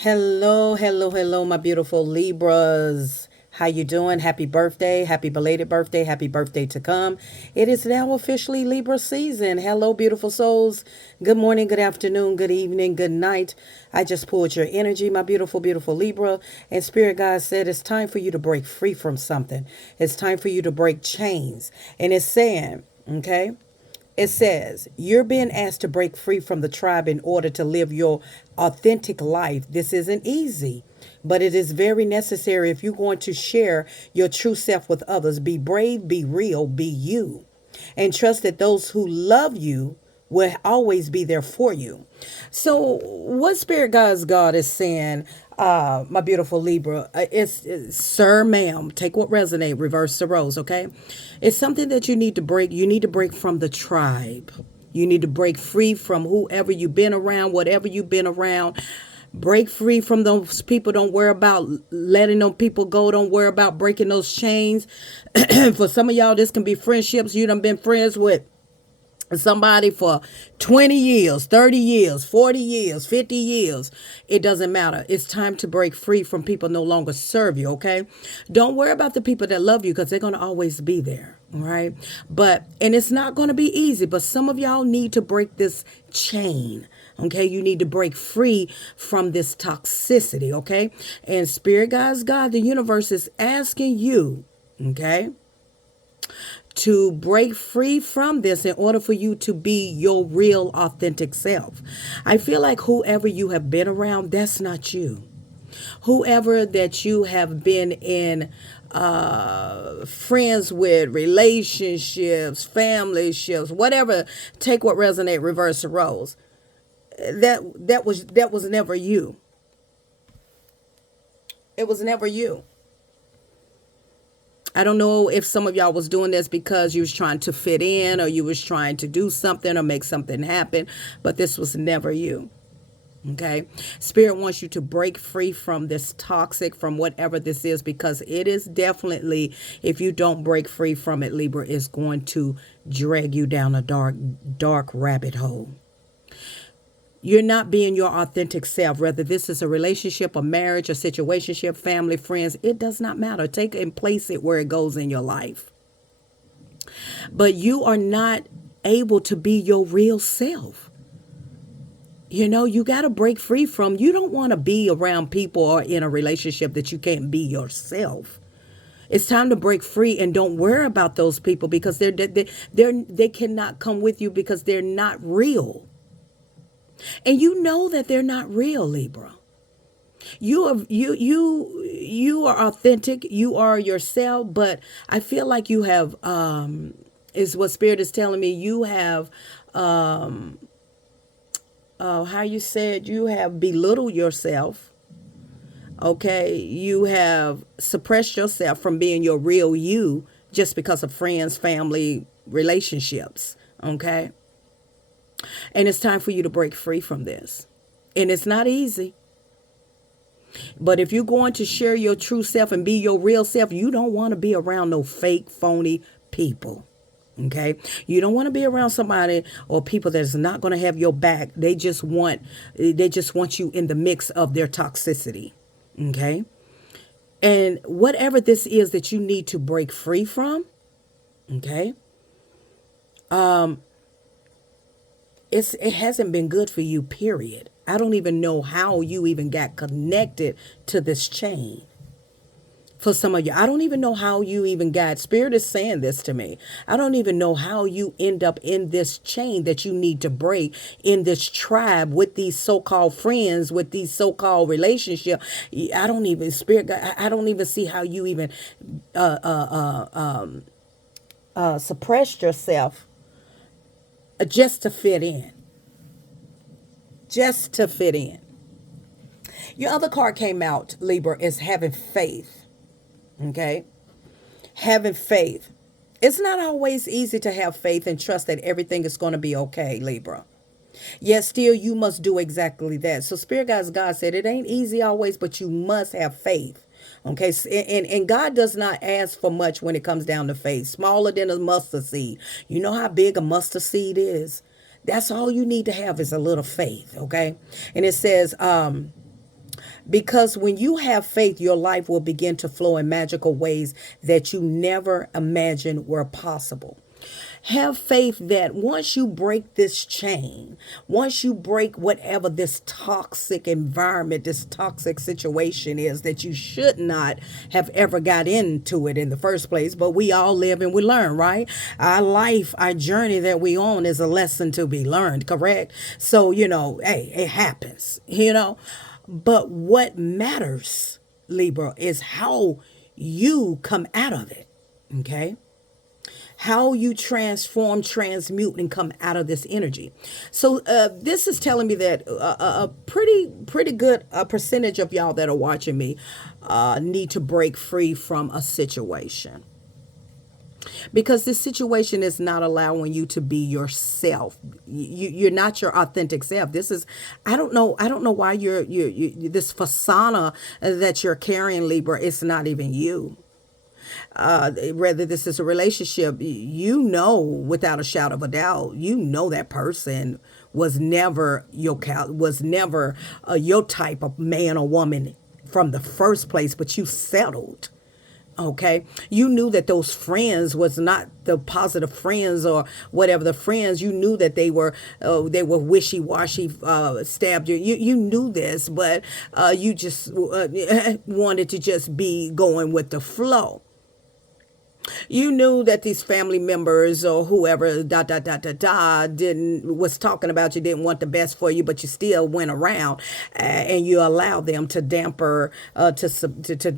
Hello, hello, hello, my beautiful Libras. How you doing? Happy birthday, happy belated birthday, happy birthday to come. It is now officially Libra season. Hello, beautiful souls. Good morning, good afternoon, good evening, good night. I just pulled your energy, my beautiful, beautiful Libra. And Spirit God said it's time for you to break free from something. It's time for you to break chains. And it's saying, okay? It says, you're being asked to break free from the tribe in order to live your authentic life. This isn't easy, but it is very necessary if you're going to share your true self with others. Be brave, be real, be you, and trust that those who love you will always be there for you. So, what Spirit God's God is saying, my beautiful Libra, it's sir, ma'am, take what resonate, reverse the roles, okay? It's something that you need to break. You need to break from the tribe. You need to break free from whoever you've been around, whatever you've been around. Break free from those people. Don't worry about letting them people go. Don't worry about breaking those chains. For some of y'all, this can be friendships you done been friends with somebody for 20 years, 30 years, 40 years, 50 years. It doesn't matter. It's time to break free from people no longer serve you, okay? Don't worry about the people that love you because they're going to always be there, all right? And it's not going to be easy, but some of y'all need to break this chain. Okay, you need to break free from this toxicity, okay? And Spirit Guys, God, the universe is asking you, okay, to break free from this in order for you to be your real authentic self. I feel like whoever you have been around, that's not you. Whoever that you have been in friends with, relationships, family ships, whatever, take what resonate, reverse the roles. That was never you. It was never you. I don't know if some of y'all was doing this because you was trying to fit in or you was trying to do something or make something happen, but this was never you. Okay. Spirit wants you to break free from this toxic, from whatever this is, because it is definitely, if you don't break free from it, Libra, is going to drag you down a dark, dark rabbit hole. You're not being your authentic self, whether this is a relationship, a marriage, a situationship, family, friends. It does not matter. Take it and place it where it goes in your life. But you are not able to be your real self. You know, you got to break free from, you don't want to be around people or in a relationship that you can't be yourself. It's time to break free and don't worry about those people because they cannot come with you because they're not real. And you know that they're not real, Libra. You are authentic, you are yourself, but I feel like you have is what spirit is telling me, you have how you said, you have belittled yourself. Okay, you have suppressed yourself from being your real you just because of friends, family, relationships. Okay, and it's time for you to break free from this, and it's not easy. But if you're going to share your true self and be your real self, you don't want to be around no fake, phony people. Okay, you don't want to be around somebody or people that's not going to have your back. They just want you in the mix of their toxicity. Okay, and whatever this is that you need to break free from, okay, it hasn't been good for you, period. I don't even know how you even got connected to this chain. For some of you, I don't even know how you even got, spirit is saying this to me, I don't even know how you end up in this chain that you need to break, in this tribe with these so-called friends, with these so-called relationship. I don't even, spirit, I don't even see how you even suppressed yourself just to fit in, just to fit in. Your other card came out, Libra, is having faith. Okay, having faith. It's not always easy to have faith and trust that everything is going to be okay, Libra. Yet still, you must do exactly that. So, Spirit Guys, God said it ain't easy always, but you must have faith. Okay, and God does not ask for much when it comes down to faith. Smaller than a mustard seed. You know how big a mustard seed is? That's all you need to have is a little faith. Okay, and it says, Because when you have faith, your life will begin to flow in magical ways that you never imagined were possible. Have faith that once you break this chain, once you break whatever this toxic environment, this toxic situation is that you should not have ever got into it in the first place, but we all live and we learn, right? Our life, our journey that we on is a lesson to be learned, correct? So, hey, it happens, But what matters, Libra, is how you come out of it, okay? How you transform, transmute, and come out of this energy. So this is telling me that a pretty good percentage of y'all that are watching me need to break free from a situation, because this situation is not allowing you to be yourself. You're not your authentic self. This is, I don't know why you this fasana that you're carrying, Libra. It's not even you. Whether this is a relationship, without a shadow of a doubt, that person was never your type of man or woman from the first place, but you settled. Okay, you knew that those friends was not the positive friends or whatever the friends. You knew that they were wishy washy, stabbed you. You knew this, but you just wanted to just be going with the flow. You knew that these family members or whoever didn't was talking about you, didn't want the best for you, but you still went around, and you allowed them to damper to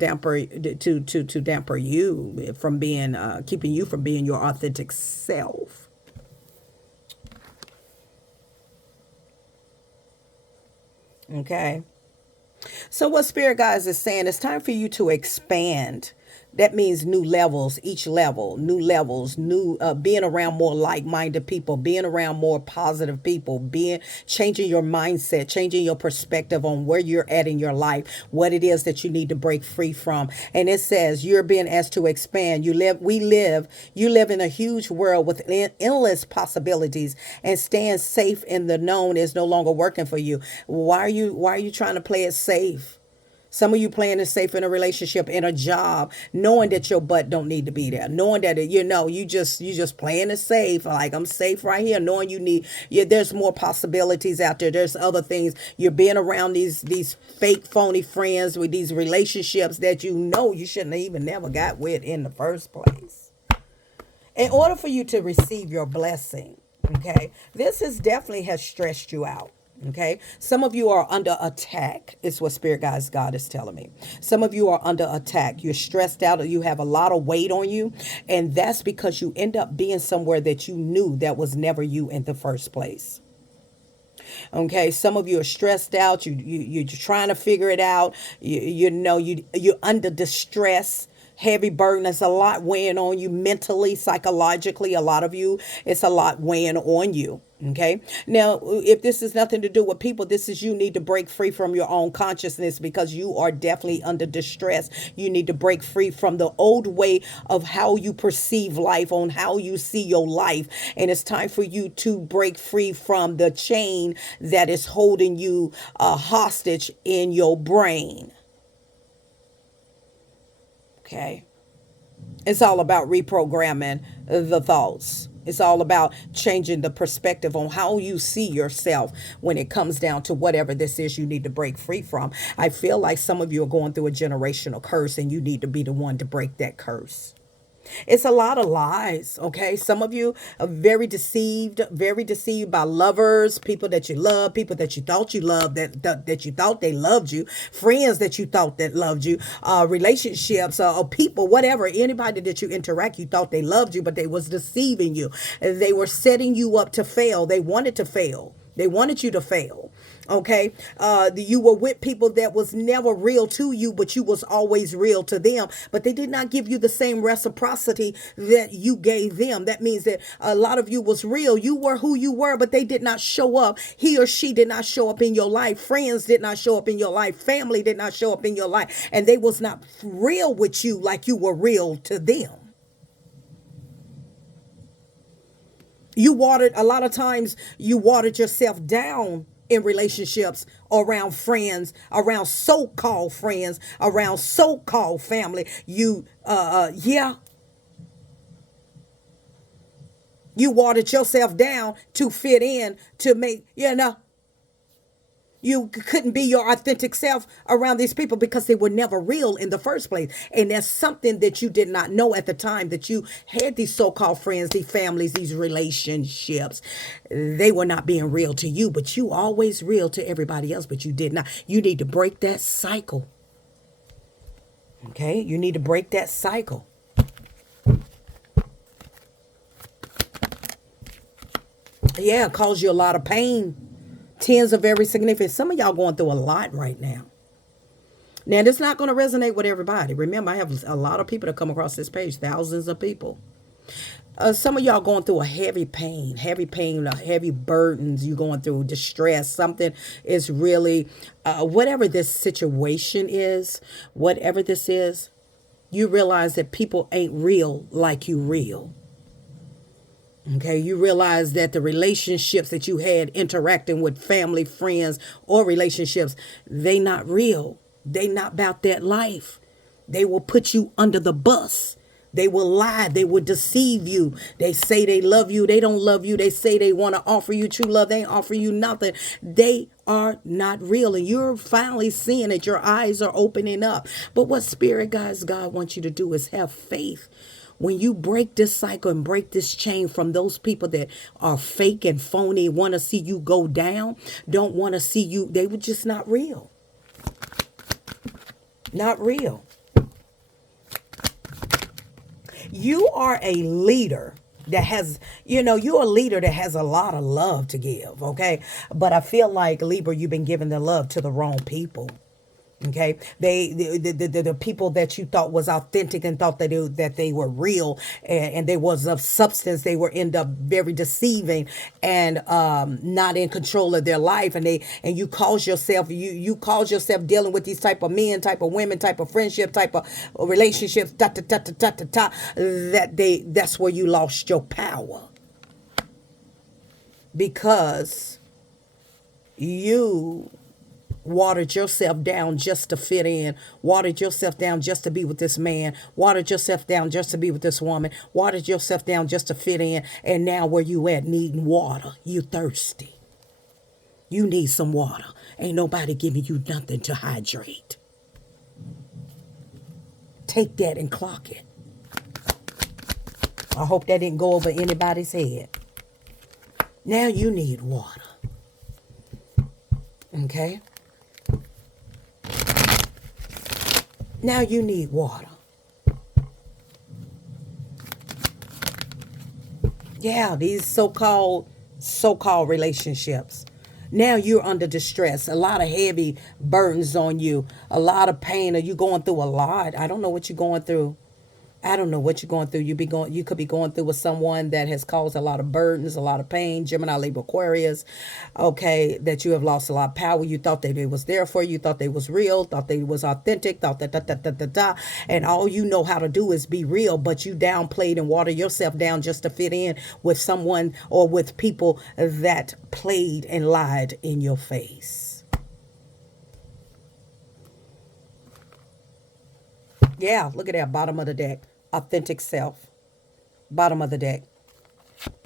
damper you from being keeping you from being your authentic self. Okay. So what Spirit Guides is saying, it's time for you to expand. That means new levels, each level, new levels, new being around more like-minded people, being around more positive people, being changing your mindset, changing your perspective on where you're at in your life, what it is that you need to break free from. And it says you're being asked to expand. You live in a huge world with endless possibilities, and staying safe in the known is no longer working for you. Why are you trying to play it safe? Some of you playing it safe in a relationship, in a job, knowing that your butt don't need to be there, knowing that you just playing it safe. Like, I'm safe right here, knowing there's more possibilities out there. There's other things. You're being around these fake, phony friends with these relationships that you shouldn't have even never got with in the first place. In order for you to receive your blessing, okay, this is definitely has stressed you out. Okay. Some of you are under attack. It's what Spirit Guides God is telling me. Some of you are under attack. You're stressed out, or you have a lot of weight on you. And that's because you end up being somewhere that you knew that was never you in the first place. Okay, some of you are stressed out. You're trying to figure it out. You're under distress. Heavy burden. There's a lot weighing on you mentally, psychologically. A lot of you, it's a lot weighing on you. Okay. Now, if this is nothing to do with people, this is you need to break free from your own consciousness, because you are definitely under distress. You need to break free from the old way of how you perceive life, on how you see your life. And it's time for you to break free from the chain that is holding you hostage in your brain. Okay. It's all about reprogramming the thoughts. It's all about changing the perspective on how you see yourself when it comes down to whatever this is you need to break free from. I feel like some of you are going through a generational curse, and you need to be the one to break that curse. It's a lot of lies, okay? Some of you are very deceived by lovers, people that you love, people that you thought you loved, that you thought they loved you, friends that you thought that loved you, relationships, or people, whatever, anybody that you interact, you thought they loved you, but they was deceiving you. They were setting you up to fail. They wanted to fail. They wanted you to fail. Okay. You were with people that was never real to you, but you was always real to them. But they did not give you the same reciprocity that you gave them. That means that a lot of you was real. You were who you were, but they did not show up. He or she did not show up in your life. Friends did not show up in your life. Family did not show up in your life. And they was not real with you like you were real to them. A lot of times you watered yourself down in relationships, around friends, around so-called friends, around so-called family. Yeah, you watered yourself down to fit in, to make, you couldn't be your authentic self around these people because they were never real in the first place. And that's something that you did not know at the time that you had these so-called friends, these families, these relationships. They were not being real to you, but you always real to everybody else, but you did not. You need to break that cycle. Okay? You need to break that cycle. Yeah, it cause you a lot of pain. Tens are very significant. Some of y'all going through a lot right now. Now, this not going to resonate with everybody. Remember, I have a lot of people that come across this page, thousands of people. Some of y'all going through a heavy pain, heavy burdens. You going through distress. Something is really, whatever this situation is, whatever this is, you realize that people ain't real like you real. Okay, you realize that the relationships that you had interacting with family, friends, or relationships, they not real. They not about that life. They will put you under the bus. They will lie. They will deceive you. They say they love you. They don't love you. They say they want to offer you true love. They ain't offer you nothing. They are not real. And you're finally seeing it. Your eyes are opening up. But what spirit guys God wants you to do is have faith. When you break this cycle and break this chain from those people that are fake and phony, want to see you go down, don't want to see you, they were just not real. Not real. You are a leader that has, you're a leader that has a lot of love to give, okay? But I feel like, Libra, you've been giving the love to the wrong people. Okay, the people that you thought was authentic and thought that they were real and they was of substance, they were end up very deceiving and not in control of their life, and you cause yourself dealing with these type of men, type of women, type of friendship, type of relationships, that's where you lost your power because you watered yourself down just to fit in, watered yourself down just to be with this man, watered yourself down just to be with this woman, watered yourself down just to fit in, and now where you at needing water, you thirsty. You need some water. Ain't nobody giving you nothing to hydrate. Take that and clock it. I hope that didn't go over anybody's head. Now you need water. Okay? Now you need water. Yeah, these so-called relationships. Now you're under distress. A lot of heavy burdens on you. A lot of pain. Are you going through a lot? I don't know what you're going through. I don't know what you're going through. You could be going through with someone that has caused a lot of burdens, a lot of pain. Gemini, Libra, Aquarius. Okay, that you have lost a lot of power. You thought that they was there for you. Thought they was real. Thought they was authentic. Thought that. And all you know how to do is be real. But you downplayed and water yourself down just to fit in with someone or with people that played and lied in your face. Yeah, look at that bottom of the deck. Authentic self. Bottom of the deck.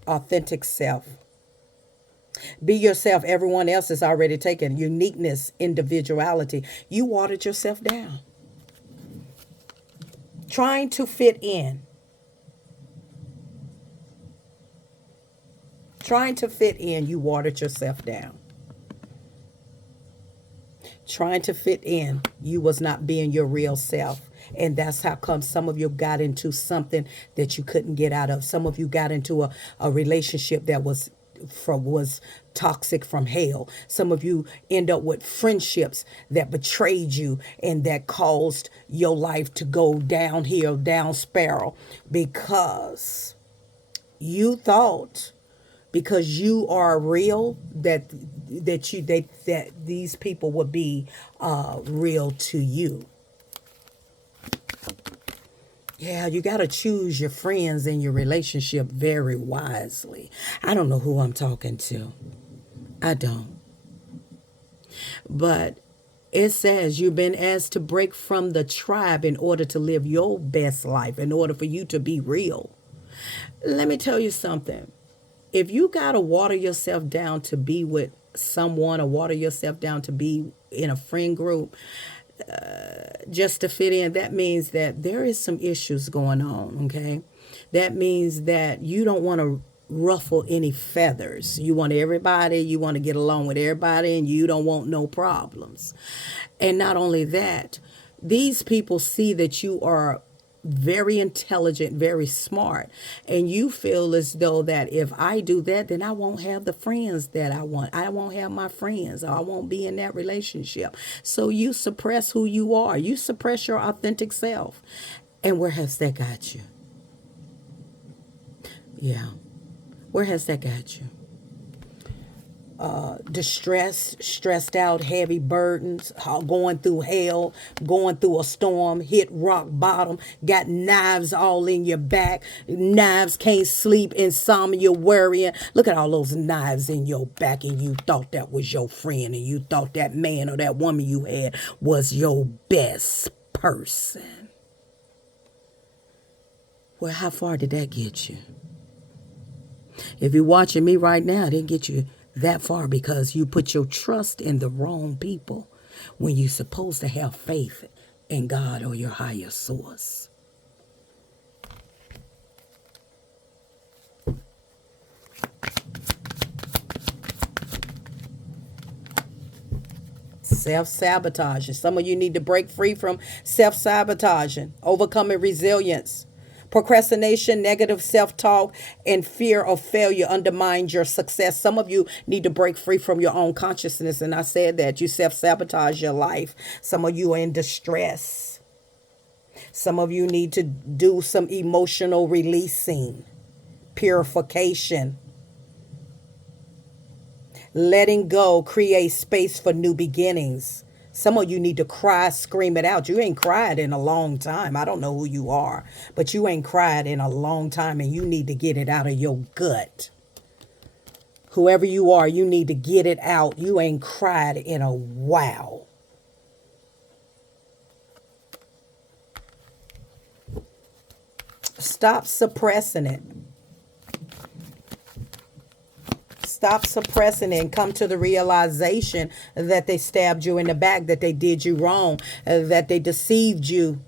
Authentic self. Be yourself. Everyone else is already taken. Uniqueness, individuality. You watered yourself down. Trying to fit in. Trying to fit in, you watered yourself down. Trying to fit in, you was not being your real self. And that's how come some of you got into something that you couldn't get out of. Some of you got into a relationship that was toxic from hell. Some of you end up with friendships that betrayed you and that caused your life to go downhill, down spiral, because you thought, because you are real, that these people would be real to you. Yeah, you got to choose your friends and your relationship very wisely. I don't know who I'm talking to. I don't. But it says you've been asked to break from the tribe in order to live your best life, in order for you to be real. Let me tell you something. If you got to water yourself down to be with someone, or water yourself down to be in a friend group just to fit in, that means that there is some issues going on, okay? That means that you don't want to ruffle any feathers. You want everybody, you want to get along with everybody, and you don't want no problems. And not only that, these people see that you are very intelligent, very smart, and you feel as though that if I do that, then I won't have the friends that I want. I won't have my friends, or I won't be in that relationship. So you suppress who you are. You suppress your authentic self. And where has that got you? Yeah. Where has that got you? Distressed, stressed out, heavy burdens, going through hell, going through a storm, hit rock bottom, got knives all in your back, knives, can't sleep, insomnia, worrying. Look at all those knives in your back, and you thought that was your friend, and you thought that man or that woman you had was your best person. Well, how far did that get you? If you're watching me right now, it didn't get you that far because you put your trust in the wrong people when you're supposed to have faith in God or your higher source. Self-sabotaging. Some of you need to break free from self-sabotaging, overcoming resilience. Procrastination, negative self talk, and fear of failure undermine your success. Some of you need to break free from your own consciousness. And I said that you self sabotage your life. Some of you are in distress. Some of you need to do some emotional releasing, purification. Letting go creates space for new beginnings. Some of you need to cry, scream it out. You ain't cried in a long time. I don't know who you are, but you ain't cried in a long time, and you need to get it out of your gut. Whoever you are, you need to get it out. You ain't cried in a while. Stop suppressing it. Stop suppressing it and come to the realization that they stabbed you in the back, that they did you wrong, that they deceived you.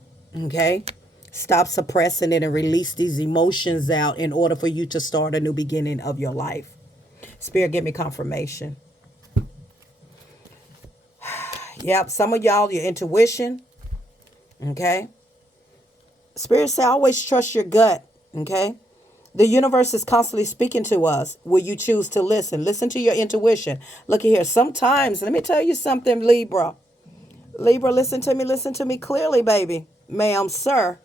Okay? Stop suppressing it and release these emotions out in order for you to start a new beginning of your life. Spirit, give me confirmation. Yep, some of y'all, your intuition. Okay? Spirit say always trust your gut. Okay? The universe is constantly speaking to us. Will you choose to listen? Listen to your intuition. Look at here. Sometimes, let me tell you something, Libra. Libra, listen to me clearly, baby. Ma'am, sir.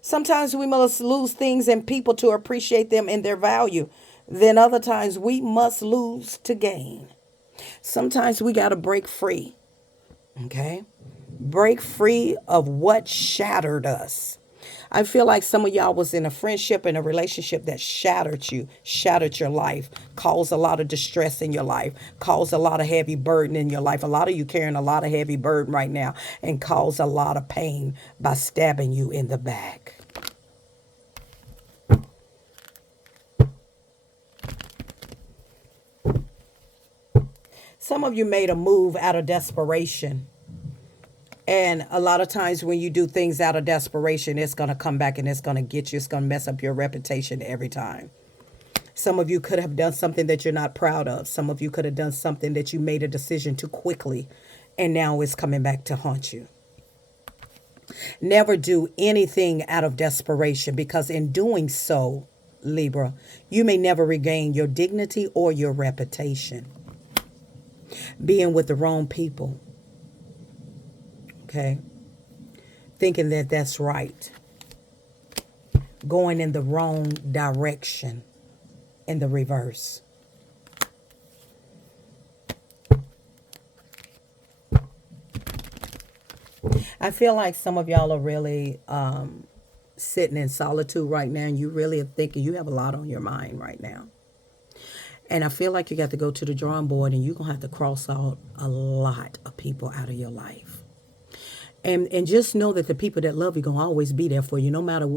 Sometimes we must lose things and people to appreciate them in their value. Then other times we must lose to gain. Sometimes we got to break free. Okay? Break free of what shattered us. I feel like some of y'all was in a friendship and a relationship that shattered you, shattered your life, caused a lot of distress in your life, caused a lot of heavy burden in your life. A lot of you carrying a lot of heavy burden right now and caused a lot of pain by stabbing you in the back. Some of you made a move out of desperation. And a lot of times when you do things out of desperation, it's going to come back and it's going to get you. It's going to mess up your reputation every time. Some of you could have done something that you're not proud of. Some of you could have done something that you made a decision too quickly, and now it's coming back to haunt you. Never do anything out of desperation, because in doing so, Libra, you may never regain your dignity or your reputation. Being with the wrong people. Okay. Thinking that that's right. Going in the wrong direction in the reverse. I feel like some of y'all are really sitting in solitude right now, and you really are thinking you have a lot on your mind right now. And I feel like you got to go to the drawing board and you're going to have to cross out a lot of people out of your life. And just know that the people that love you gonna always be there for you, no matter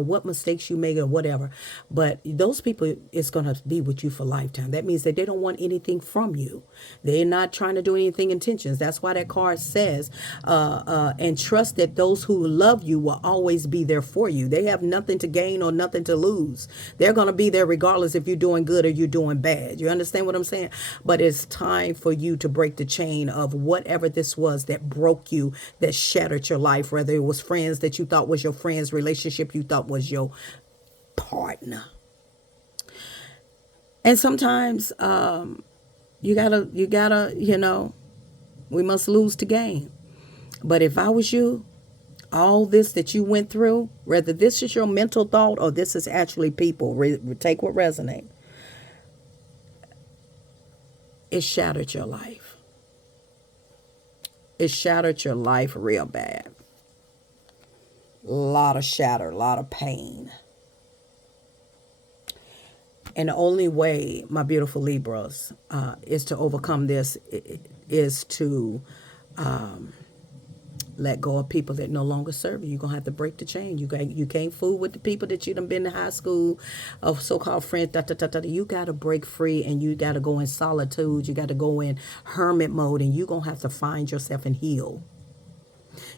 what mistakes you make or whatever. But those people is gonna be with you for lifetime. That means that they don't want anything from you. They're not trying to do anything intentions. That's why that card says, and trust that those who love you will always be there for you. They have nothing to gain or nothing to lose. They're gonna be there regardless if you're doing good or you're doing bad. You understand what I'm saying? But it's time for you to break the chain of whatever this was that broke you, that shattered your life, whether it was friends that you thought was your friends, relationship you thought was your partner. And sometimes you gotta, we must lose to gain. But if I was you, all this that you went through, whether this is your mental thought or this is actually people, take what resonate, it shattered your life. It shattered your life real bad. A lot of shatter, a lot of pain. And the only way, my beautiful Libras, is to overcome this, is to let go of people that no longer serve you. You're going to have to break the chain. You can't fool with the people that you done been to high school of so-called friends. Da, da, da, da. You got to break free and you got to go in solitude. You got to go in hermit mode and you're going to have to find yourself and heal.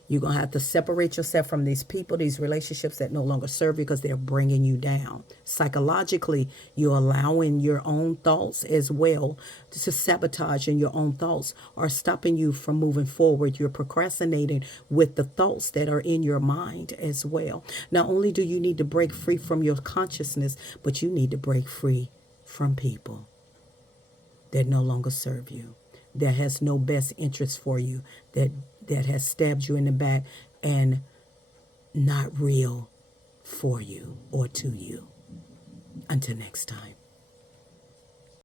You're going to have to separate yourself from these people, these relationships that no longer serve you because they're bringing you down. Psychologically, you're allowing your own thoughts as well to sabotage, and your own thoughts are stopping you from moving forward. You're procrastinating with the thoughts that are in your mind as well. Not only do you need to break free from your consciousness, but you need to break free from people that no longer serve you, that has no best interest for you, that has stabbed you in the back and not real for you or to you. Until next time.